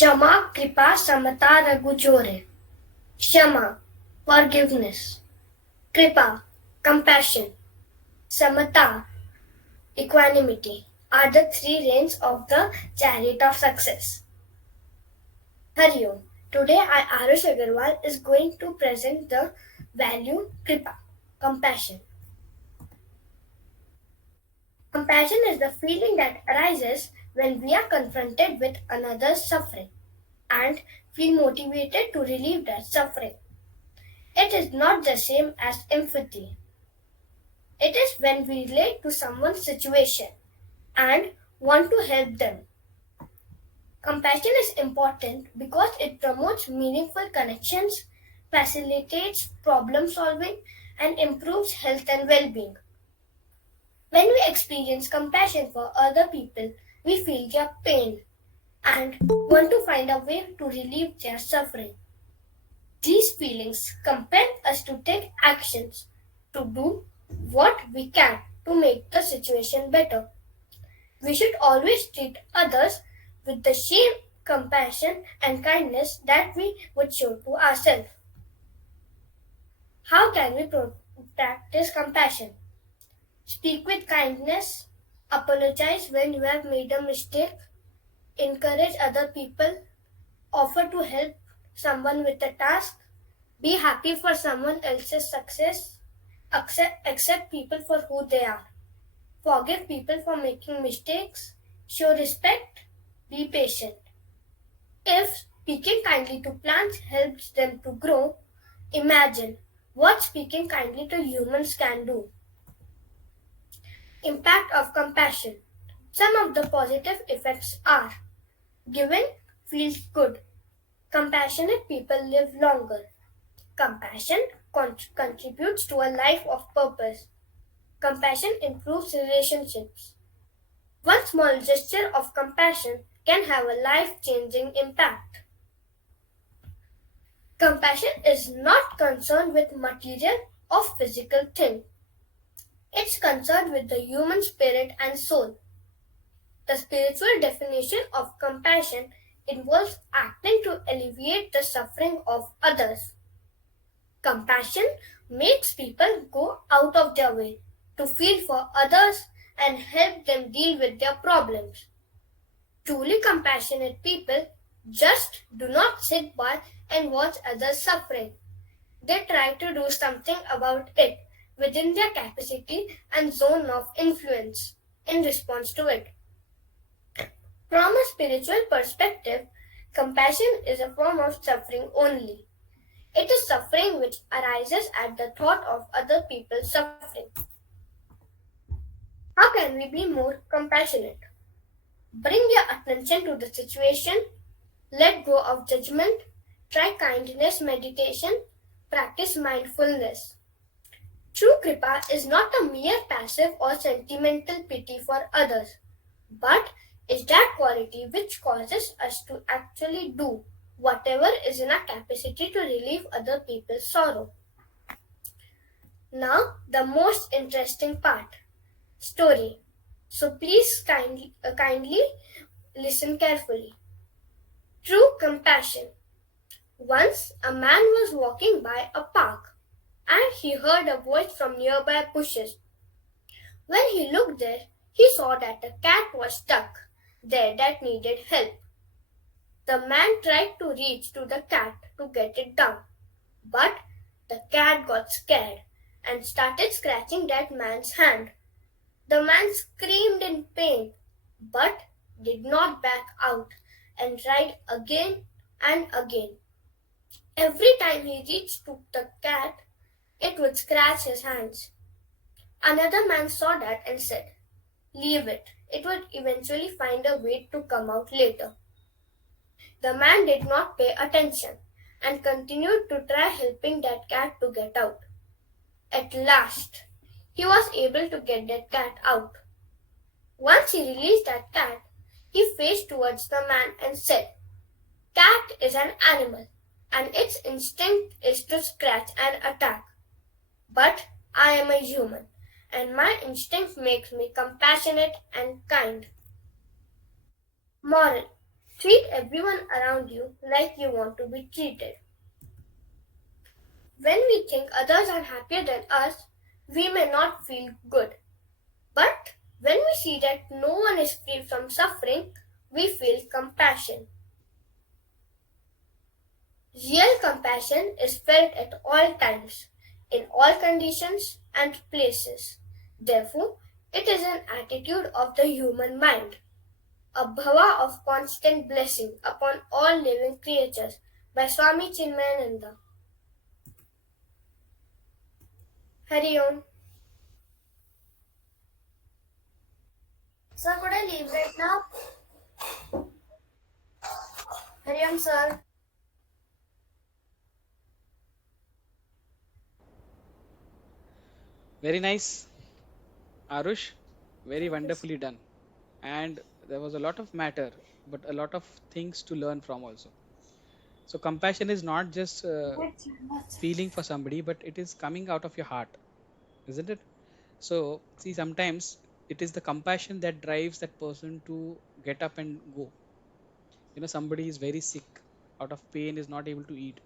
Shama, Kripa, Samata, Ragu, Shama, forgiveness. Kripa, compassion. Samata, equanimity are the three reins of the chariot of success. Hari Om. Today I, Aarush Agarwal, is going to present the value Kripa, compassion. Compassion is the feeling that arises when we are confronted with another's suffering and feel motivated to relieve that suffering. It is not the same as empathy. It is when we relate to someone's situation and want to help them. Compassion is important because it promotes meaningful connections, facilitates problem solving, and improves health and well being. When we experience compassion for other people, we feel their pain and want to find a way to relieve their suffering. These feelings compel us to take actions, to do what we can to make the situation better. We should always treat others with the same compassion and kindness that we would show to ourselves. How can we practice compassion? Speak with kindness, apologize when you have made a mistake, encourage other people, offer to help someone with a task, be happy for someone else's success, accept people for who they are, forgive people for making mistakes, show respect, be patient. If speaking kindly to plants helps them to grow, imagine what speaking kindly to humans can do. Impact of compassion. Some of the positive effects are: giving feels good. Compassionate people live longer. Compassion contributes to a life of purpose. Compassion improves relationships. One small gesture of compassion can have a life changing impact. Compassion is not concerned with material or physical thing. It's concerned with the human spirit and soul. The spiritual definition of compassion involves acting to alleviate the suffering of others. Compassion makes people go out of their way to feel for others and help them deal with their problems. Truly compassionate people just do not sit by and watch others suffering. They try to do something about it within their capacity and zone of influence in response to it. From a spiritual perspective, compassion is a form of suffering only. It is suffering which arises at the thought of other people suffering. How can we be more compassionate? Bring your attention to the situation, let go of judgment, try kindness meditation, practice mindfulness. True Kripa is not a mere passive or sentimental pity for others, but is that quality which causes us to actually do whatever is in our capacity to relieve other people's sorrow. Now, the most interesting part, story. So please kindly listen carefully. True compassion. Once a man was walking by a park and he heard a voice from nearby bushes. When he looked there, he saw that a cat was stuck there that needed help. The man tried to reach to the cat to get it down, but the cat got scared and started scratching that man's hand. The man screamed in pain, but did not back out and tried again and again. Every time he reached to the cat, it would scratch his hands. Another man saw that and said, "Leave it. It would eventually find a way to come out later." The man did not pay attention and continued to try helping that cat to get out. At last, he was able to get that cat out. Once he released that cat, he faced towards the man and said, "Cat is an animal and its instinct is to scratch and attack. But I am a human and my instinct makes me compassionate and kind." Moral. Treat everyone around you like you want to be treated. When we think others are happier than us, we may not feel good. But when we see that no one is free from suffering, we feel compassion. Real compassion is felt at all times, in all conditions and places. Therefore, it is an attitude of the human mind, a bhava of constant blessing upon all living creatures by Swami Chinmayananda. Hari Om. Sir, could I leave right now? Hari Om, sir. Very nice, Arush. Very wonderfully done. And there was a lot of matter, but a lot of things to learn from also. So compassion is not just feeling for somebody, but it is coming out of your heart, isn't it? So see, sometimes it is the compassion that drives that person to get up and go. Somebody is very sick, out of pain, is not able to eat.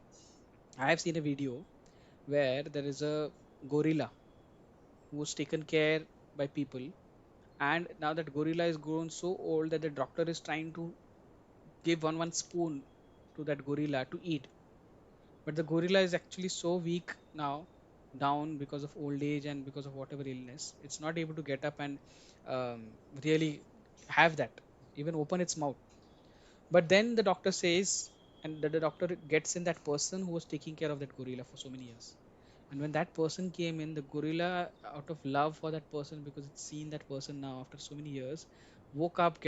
I have seen a video where there is a gorilla who was taken care by people, and now that gorilla is grown so old that the doctor is trying to give one spoon to that gorilla to eat, but the gorilla is actually so weak now, down because of old age and because of whatever illness, it's not able to get up and really have that, even open its mouth. But then the doctor says, and the doctor gets in that person who was taking care of that gorilla for so many years. And when that person came in, the gorilla, out of love for that person, because it's seen that person now after so many years, woke up,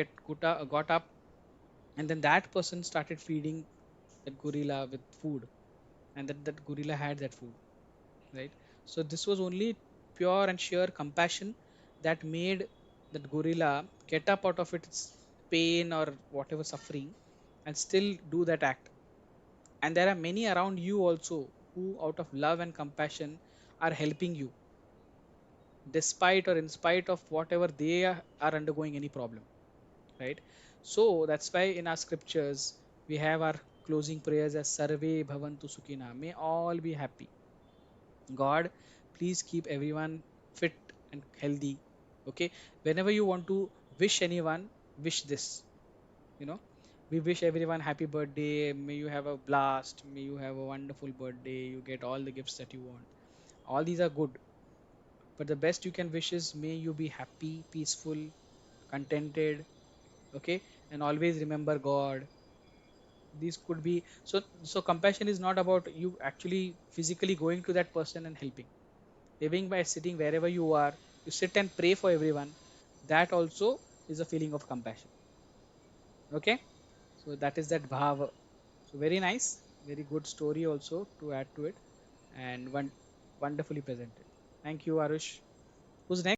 got up, and then that person started feeding that gorilla with food, and that gorilla had that food, right? So this was only pure and sheer compassion that made that gorilla get up out of its pain or whatever suffering and still do that act. And there are many around you also who, out of love and compassion, are helping you despite or in spite of whatever they are undergoing any problem, right? So that's why in our scriptures we have our closing prayers as Sarve Bhavantu Sukhina. May all be happy. God, please keep everyone fit and healthy. Okay. Whenever you want to wish anyone, wish this. You know, we wish everyone happy birthday. May you have a blast. May you have a wonderful birthday. You get all the gifts that you want. All these are good. But the best you can wish is may you be happy, peaceful, contented. Okay. And always remember God. These could be so compassion is not about you actually physically going to that person and helping. Living by sitting wherever you are, you sit and pray for everyone. That also is a feeling of compassion. Okay, so that is that bhava. So very nice, very good story also to add to it, and one wonderfully presented. Thank you, Arush. Who's next?